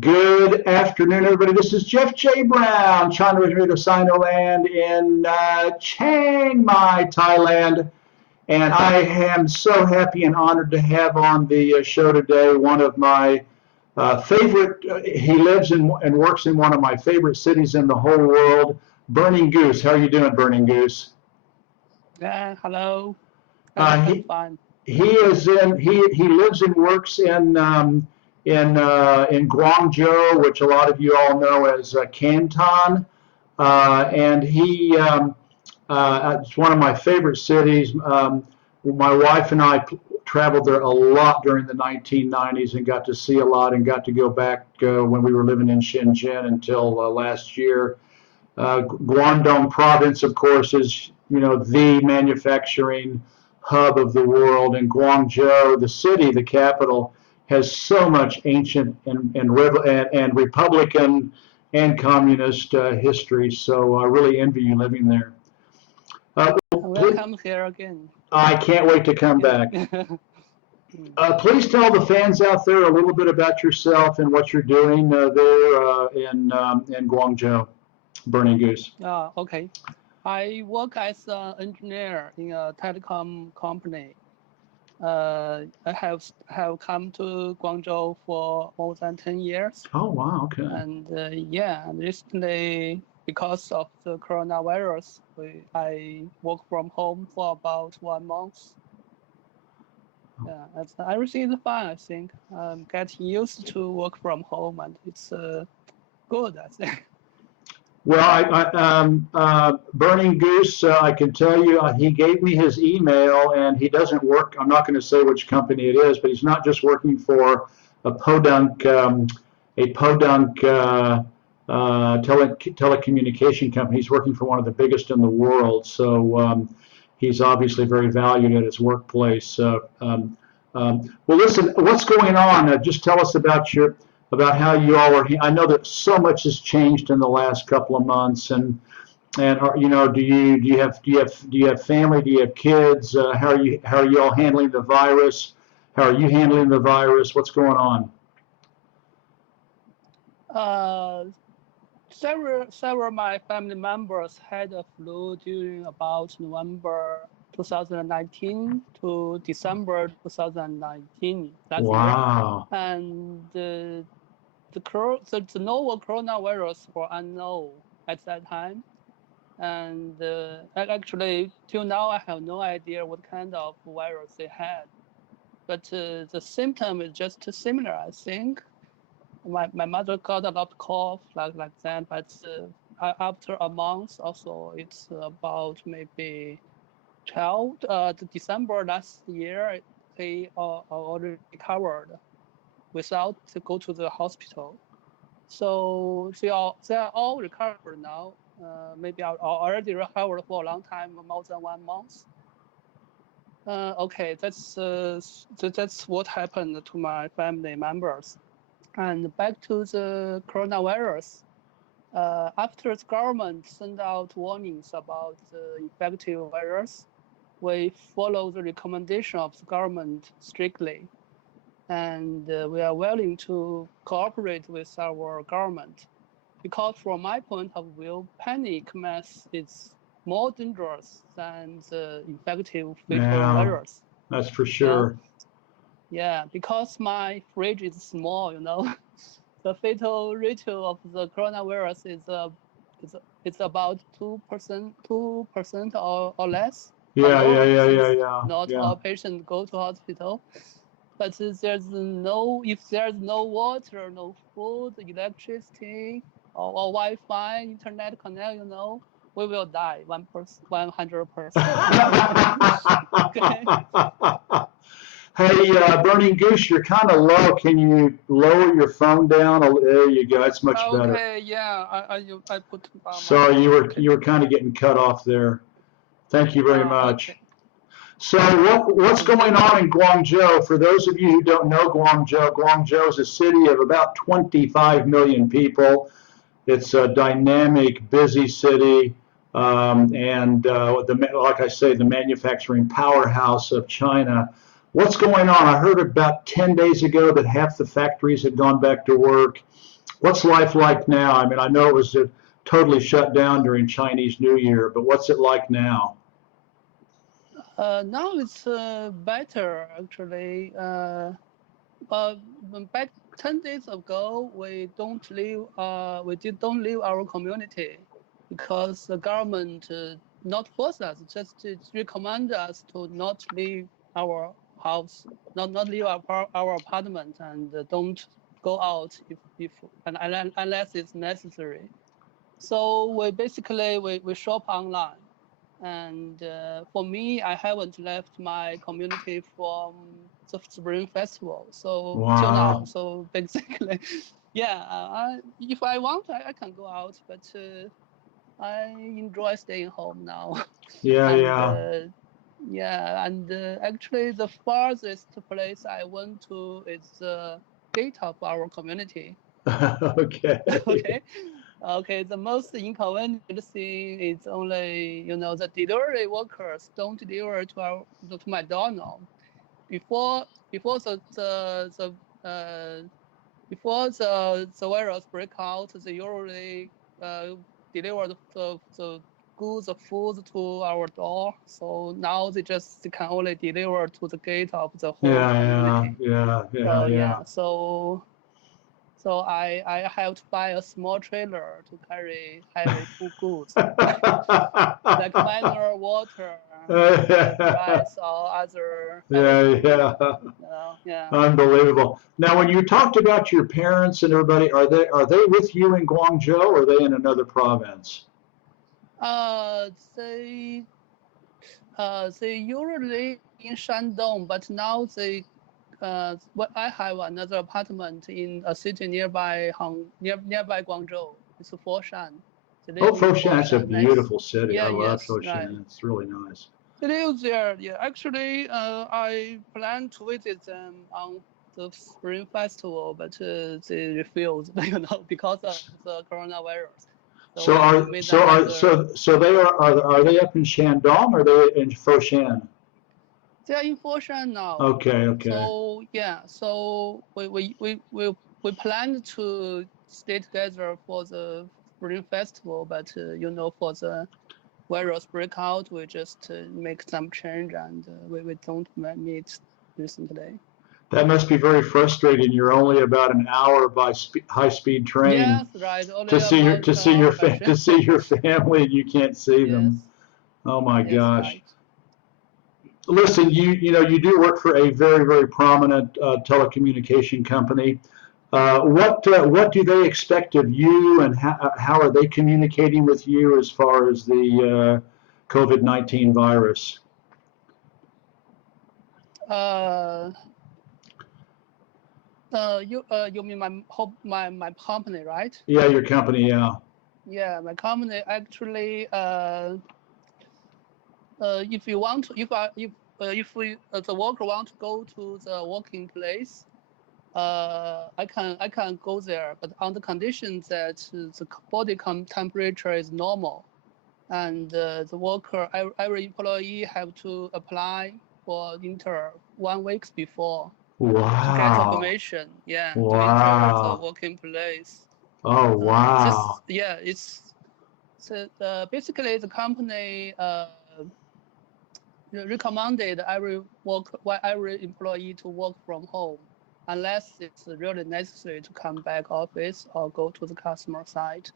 Good afternoon, everybody. This is Jeff J. Brown, China Radio Sinoland in Chiang Mai, Thailand. And I am so happy and honored to have on the show today one of my favorite, he lives and works in one of my favorite cities in the whole world, Burning Goose. How are you doing, Burning Goose? Yeah, hello. He, Fine. he lives and works in Guangzhou, which a lot of you all know as Canton, and it's one of my favorite cities. My wife and I traveled there a lot during the 1990s and got to see a lot and got to go back when we were living in Shenzhen until last year. Guangdong province, of course, is the manufacturing hub of the world, and Guangzhou, the city, the capital, has so much ancient and Republican and communist history. So I really envy you living there. Welcome here again. I can't wait to come back. Please tell the fans out there a little bit about yourself and what you're doing there in Guangzhou, Burning Goose. Okay. I work as an engineer in a telecom company. I have come to Guangzhou for more than 10 years. Oh, wow, okay. And recently, because of the coronavirus, I work from home for about 1 month. Yeah, everything is fine, I think. I'm getting used to work from home, and it's good, I think. Well, Burning Goose, I can tell you, he gave me his email, and he doesn't work. I'm not going to say which company it is, but he's not just working for a podunk telecommunication company. He's working for one of the biggest in the world. So he's obviously very valued at his workplace. Well, listen, what's going on? Just tell us about how you all are. I know that so much has changed in the last couple of months, and do you have family? Do you have kids? How are you all handling the virus? How are you handling the virus? What's going on? Several of my family members had a flu during about November 2019 to December 2019 last Wow. year. And the novel coronavirus were unknown at that time. And actually, till now, I have no idea what kind of virus they had. But the symptom is just similar, I think. My mother got a lot of cough like that, but after a month or so, it's about maybe 12 December last year, they already recovered without to go to the hospital. So they are all recovered now. Maybe already recovered for a long time, more than 1 month. Okay, that's what happened to my family members. And back to the coronavirus, after the government sent out warnings about the infective virus, we follow the recommendation of the government strictly. And we are willing to cooperate with our government. Because from my point of view, panic mess is more dangerous than the infective fatal virus. That's for sure. Yeah, because my fridge is small, the fatal rate of the coronavirus is about 2% or less. Yeah. Not all patients go to hospital, but if there's no water, no food, electricity, or Wi-Fi, internet connect, we will die 100%. Okay. Hey, Burning Goose, you're kind of low. Can you lower your phone down? There you go. That's much better. Okay, yeah, I put. Sorry, you were kind of getting cut off there. Thank you very much. Okay. So what's going on in Guangzhou? For those of you who don't know Guangzhou is a city of about 25 million people. It's a dynamic, busy city, and like I say, the manufacturing powerhouse of China. What's going on? I heard about 10 days ago that half the factories had gone back to work. What's life like now? I mean, I know it was totally shut down during Chinese New Year, but what's it like now? Now it's better actually. But back 10 days ago, don't leave our community because the government not force us, just to recommend us to not leave our house, not leave our apartment, and don't go out if and unless it's necessary. So we shop online. And for me, I haven't left my community from the Spring Festival. So till now, Wow. so basically, yeah, if I want, I can go out, but I enjoy staying home now. Yeah, And yeah. yeah, and actually the farthest place I went to is the gate of our community. Okay. Okay. Okay, the most inconvenient thing is only, the delivery workers don't deliver to my door now. Before uh the virus break out, they usually uh deliver the goods, the food to our door. So now they can only deliver to the gate of the whole Yeah, yeah, community. yeah, yeah, So yeah. yeah, so I have to buy a small trailer to carry heavy food goods, like mineral water, rice, or other heavy Yeah, food goods. yeah. Yeah. Unbelievable. Now, when you talked about your parents and everybody, are they with you in Guangzhou or are they in another province? Uh, they they usually in Shandong, but now I have another apartment in a city nearby Guangzhou. It's Foshan. They Oh, live in Foshan, it's a Foshan. Nice. beautiful city. I Yeah. love Yes. Right. Foshan. It's really nice. They live there. Yeah. Actually, I plan to visit them on the Spring Festival, but they refused, because of the coronavirus. So So we are made so are another. so they are they up in Shandong or are they in Foshan? They are in Foshan now. Okay, okay. So yeah. So we planned to stay together for the Spring Festival, but for the virus breakout, we just make some change, and we don't meet recently. That must be very frustrating. You're only about an hour by high-speed train Yes, right. to Only see your about 10 hours by train. to see your family and you can't see Yes, them. Oh my yes, gosh. right. Listen, you do work for a very prominent telecommunication company. What do they expect of you, and how are they communicating with you as far as the COVID-19 virus? Uh, you mean my company, right? Yeah, your company. Yeah. Yeah, my company actually. If you want to, if we the worker want to go to the working place, I can go there, but on the condition that the body temperature is normal, and the worker, every employee have to apply for enter 1 week before to get Wow. permission, yeah, to enter the Wow. working place. Oh, This wow. yeah, it's so basically the company recommended every employee to work from home unless it's really necessary to come back office or go to the customer site.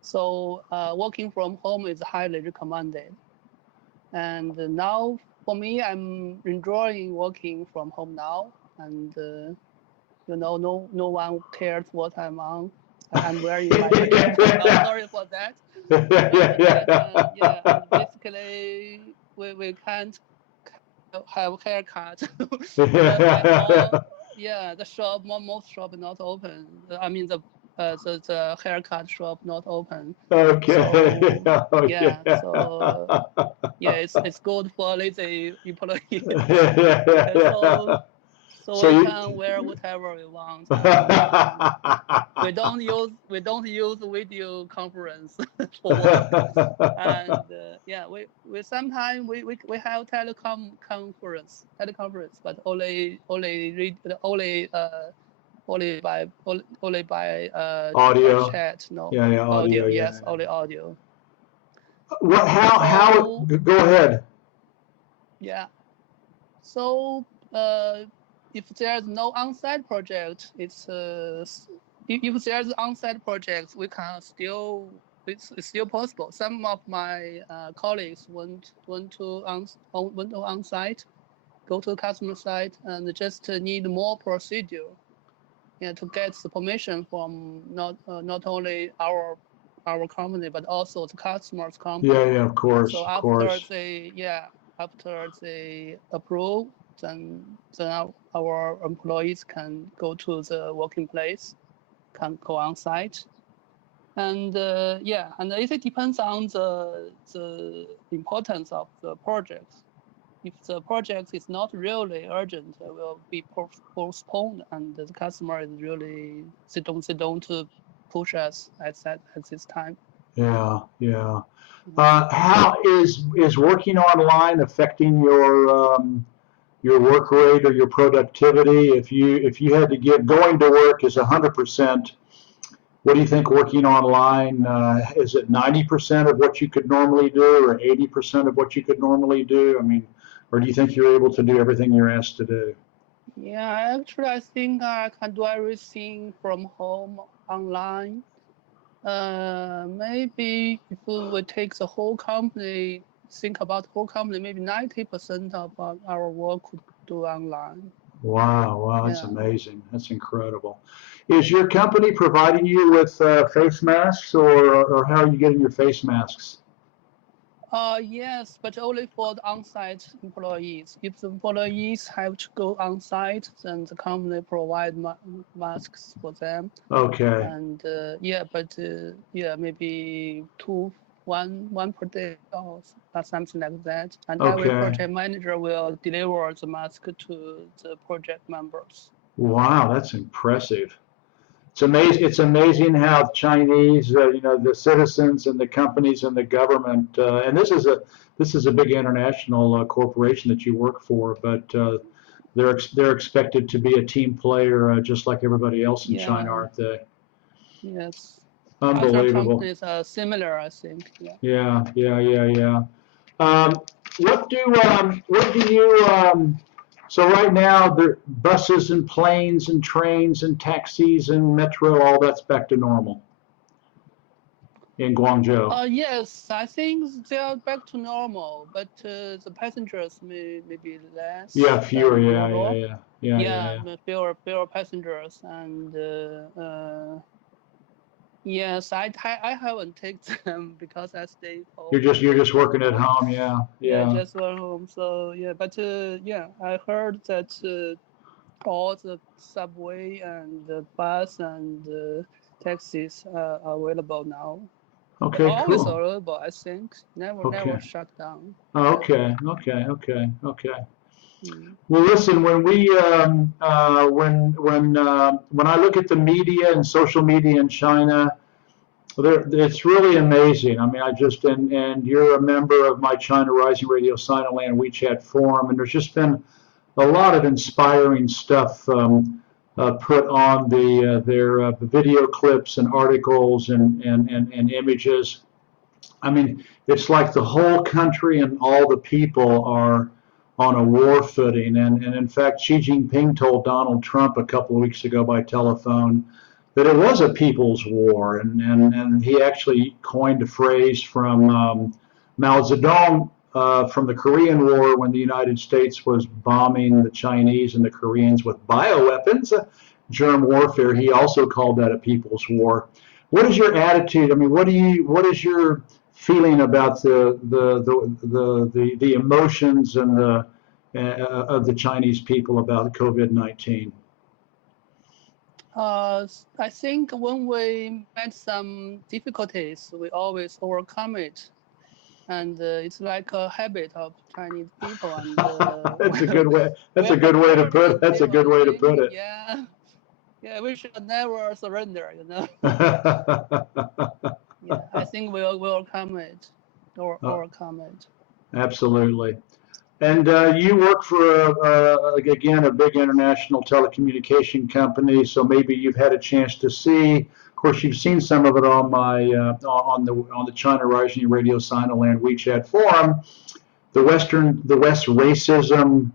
So working from home is highly recommended. And now for me, I'm enjoying working from home now, and no one cares what I'm on. I'm wearing my shirt now. Sorry for that. Yeah, And yeah. yeah, and basically we can't have haircut. All yeah, the shop, most shop not open. I mean the haircut shop not open. Okay. So Oh, yeah, yeah. yeah, it's good for lazy employee. so Yeah. so So we you. can wear whatever we want, and we don't use video conference for work. And yeah, we sometimes we have teleconference, but only only by Audio. chat. No. Yeah, audio. Yeah. Yes, only audio. What? How? So, Go ahead. yeah. So if there's no on-site project, it's if there's on-site projects, we can still it's still possible. Some of my colleagues went to on-site, go to customer site, and just need more procedure, to get the permission from not only our company but also the customer's company. Yeah, of course, So of course. after they approve, then our employees can go to the working place, can go on site, and and it depends on the importance of the project. If the project is not really urgent, it will be postponed, and the customer is really they don't push us at this time. Yeah. How is working online affecting your work rate or your productivity? If you had to give, going to work is 100%. What do you think working online, is it 90% of what you could normally do, or 80% of what you could normally do? I mean, or do you think you're able to do everything you're asked to do? Yeah, actually, I think I can do everything from home online. Maybe if we take the whole company, think about the whole company, maybe 90% of our work could do online. Wow, that's Yeah. amazing. That's incredible. Is your company providing you with face masks, or how are you getting your face masks? Yes, but only for the on-site employees. If the employees have to go on-site, then the company provide masks for them. Okay. And maybe one per day or something like that. And every Okay. project manager will deliver the mask to the project members. Wow, that's impressive. It's amazing. It's amazing how Chinese, the citizens and the companies and the government, and this is a big international corporation that you work for, but they're expected to be a team player, just like everybody else in China, aren't they? Yes. Other Unbelievable. companies are similar, I think. Yeah. Yeah. What do you, so right now, the buses and planes and trains and taxis and metro, all that's back to normal in Guangzhou. Yes, I think they are back to normal, but the passengers may be Yeah, less fewer. than Yeah, normal. yeah. Fewer passengers, and yes, I haven't taken them because I stay home. You're just working at home. Yeah, Yeah, yeah. just went home. So yeah, but I heard that all the subway and the bus and taxis are available now. Okay, Always cool. available, I think. Never Okay. shut down. Oh, Yeah. okay. Mm. Well, listen, when we when I look at the media and social media in China, it's really amazing. I mean, and you're a member of my China Rising Radio Sinoland WeChat forum, and there's just been a lot of inspiring stuff put on their video clips and articles and images. I mean, it's like the whole country and all the people are on a war footing. And in fact, Xi Jinping told Donald Trump a couple of weeks ago by telephone that it was a people's war. And he actually coined a phrase from Mao Zedong from the Korean War when the United States was bombing the Chinese and the Koreans with bioweapons, germ warfare. He also called that a people's war. What is your attitude? I mean, what is your feeling about the emotions and the of the Chinese people about COVID-19? I think when we met some difficulties, we always overcome it, and it's like a habit of Chinese people. And That's a good way. we That's are a good way to put. conservative That's a people, good I way to think. put it. Yeah, we should never surrender. Yeah, I think we'll overcome it, or overcome it. Absolutely. And you work for, again, a big international telecommunication company, so maybe you've had a chance to see. Of course, you've seen some of it on my on the China Rising Radio Sinoland WeChat forum. The West racism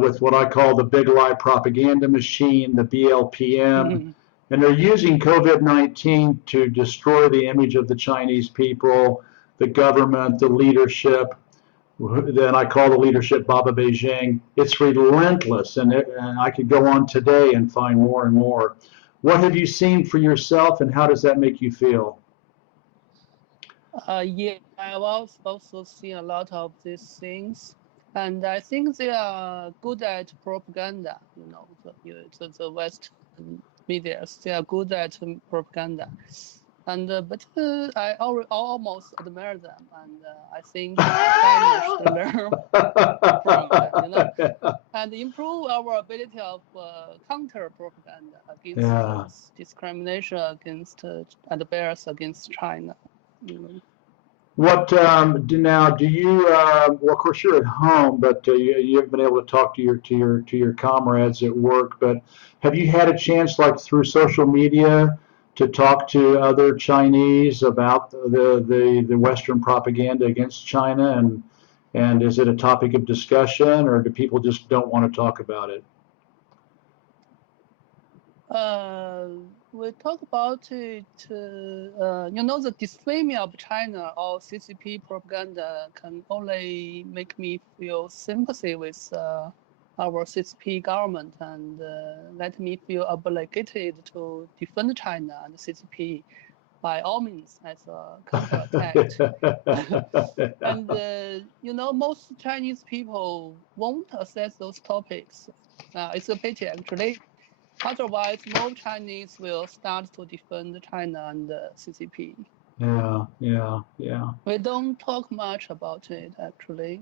with what I call the big lie propaganda machine, the BLPM, and they're using COVID-19 to destroy the image of the Chinese people, the government, the leadership. Then I call the leadership Baba Beijing. It's relentless, and I could go on today and find more and more. What have you seen for yourself, and how does that make you feel? Yeah, I've also seen a lot of these things, and I think they are good at propaganda. The West media, they are good at propaganda, and but I almost admire them, and I think China should learn from them, and improve our ability of counter propaganda against Yeah. discrimination against and bias against China. What do you? Well, of course, you're at home, but you haven't been able to talk to your comrades at work. But have you had a chance, like through social media, to talk to other Chinese about the Western propaganda against China, and is it a topic of discussion, or do people just don't want to talk about it? We talk about it. The disfaming of China or CCP propaganda can only make me feel sympathy with our CCP government and let me feel obligated to defend China and CCP by all means as a counterattack. And most Chinese people won't assess those topics. It's a pity, actually. Otherwise, more Chinese will start to defend China and CCP. Yeah. We don't talk much about it, actually.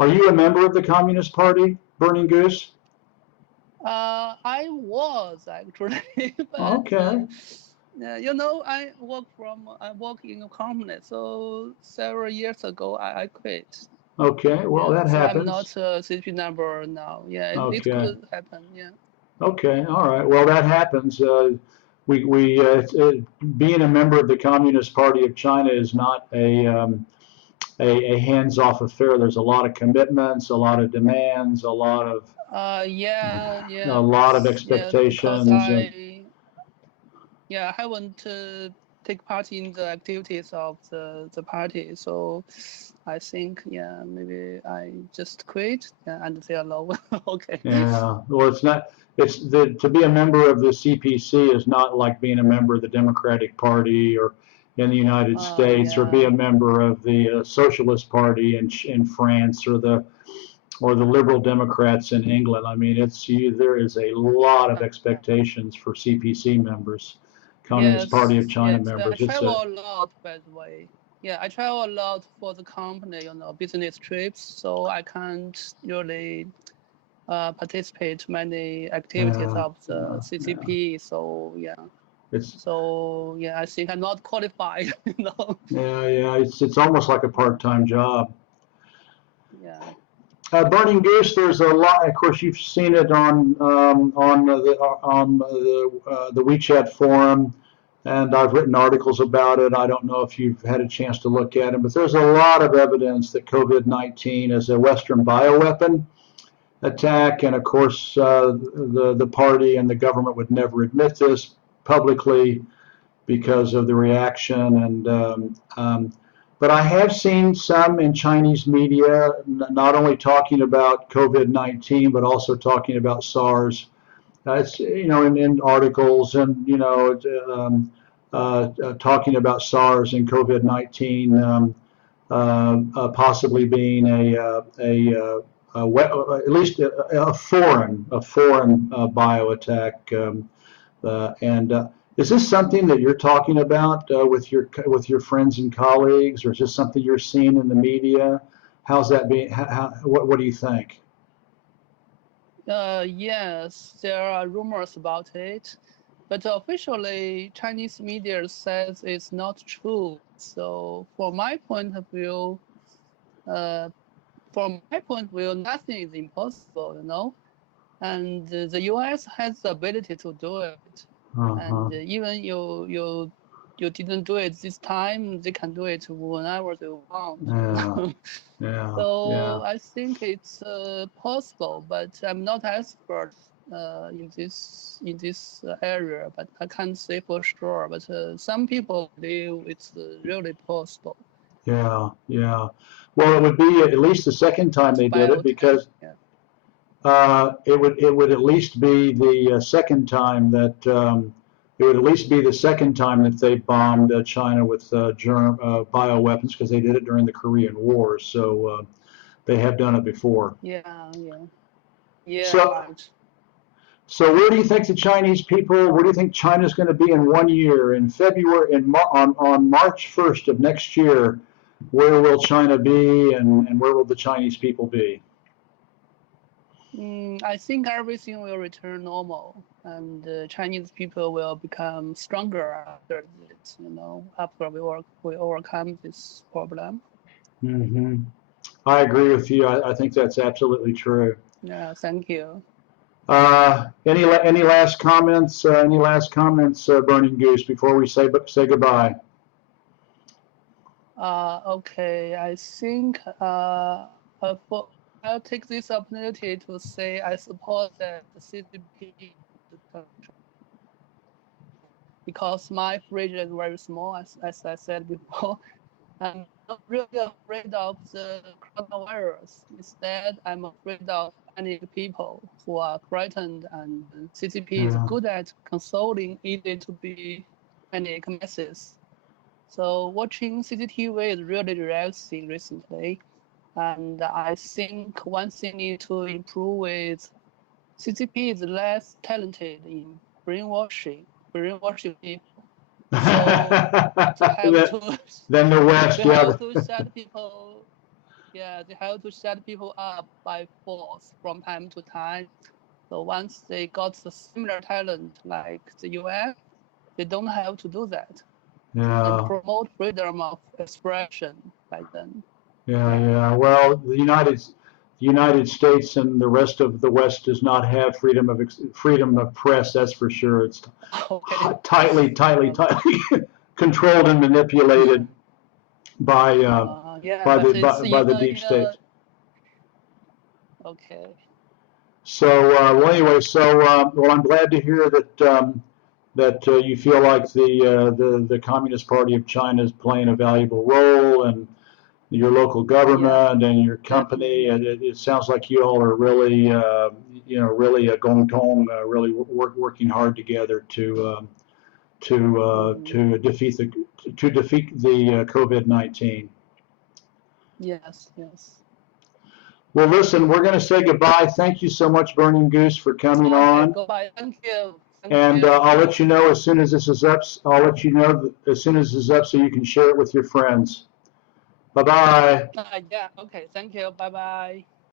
Are you a member of the Communist Party, Burning Goose? I was actually, but Okay. I work in a company, so several years ago I quit. Okay. Well, that So I'm happens. not a CCP member now. Yeah, it Okay. could happen. Yeah. Okay. All right. Well, that happens. Being a member of the Communist Party of China is not a hands-off affair. There's a lot of commitments, a lot of demands, a lot of Yeah. Because expectations, and I haven't take part in the activities of the party, so I think maybe I just quit and say hello. Okay. yeah. Well, it's not. To be a member of the CPC is not like being a member of the Democratic Party or in the United States, or be a member of the Socialist Party in France, or the Liberal Democrats in England. I mean, there is a lot of expectations for CPC members, Communist Party of China members. I travel a lot, by the way. Yeah, I travel a lot for the company, business trips, so I can't really participate many activities of the CCP. So I think I'm not qualified. Yeah. It's almost like a part-time job. Yeah. Burning Goose, there's a lot. Of course, you've seen it on the WeChat forum, and I've written articles about it. I don't know if you've had a chance to look at it, but there's a lot of evidence that COVID-19 is a Western bioweapon attack, and of course, the party and the government would never admit this publicly because of the reaction. But I have seen some in Chinese media not only talking about COVID-19, but also talking about SARS. It's in articles, and talking about SARS and COVID-19 possibly being at least a foreign bio attack. Is this something that you're talking about with your friends and colleagues, or is this something you're seeing in the media? How's that being? What do you think? Yes, there are rumors about it, but officially Chinese media says it's not true. So, from my point of view, from my point of view, nothing is impossible, you know. And the U.S. has the ability to do it. And even you didn't do it this time, they can do it whenever they want. Yeah. So I think it's possible, but I'm not expert in this area. But I can't say for sure. But some people believe it's really possible. Yeah. Well, it would be at least the second time they did it, because it would at least be the second time that they bombed China with bioweapons, because they did it during the Korean War. So they have done it before. Yeah. So where do you think the Chinese people? Where do you think China's going to be in 1 year? In February, on March 1st of next year, where will China be, and where will the Chinese people be? I think everything will return normal, and Chinese people will become stronger after it. You know, after we overcome this problem. Mm-hmm. I agree with you. I think that's absolutely true. Yeah, thank you. Any last comments? Burning Goose, before we say goodbye? Okay, I think I'll take this opportunity to say I support that the CCP, because my fridge is very small, as I said before. I'm not really afraid of the coronavirus. Instead, I'm afraid of any people who are frightened, and CCP is good at consoling easy to be panic messages. So watching CCTV is really relaxing recently. And I think one thing need to improve is CCP is less talented in brainwashing people. So then the West, they have to shut people. Yeah, they have to shut people up by force from time to time. So once they got the similar talent like the US, they don't have to do that. And promote freedom of expression by then. Yeah. Well, the United States and the rest of the West does not have freedom of press. That's for sure. It's tightly controlled and manipulated by the deep state. Okay. So anyway, well, I'm glad to hear that you feel like the Communist Party of China is playing a valuable role, and your local government and your company. And it sounds like you all are really, really Guangdong, really working hard together to defeat the COVID-19. Yes. Well, listen, we're going to say goodbye. Thank you so much, Burning Goose, for coming on. Goodbye. Thank you. I'll let you know as soon as this is up. So you can share it with your friends. Bye-bye. Yeah, okay. Thank you. Bye-bye.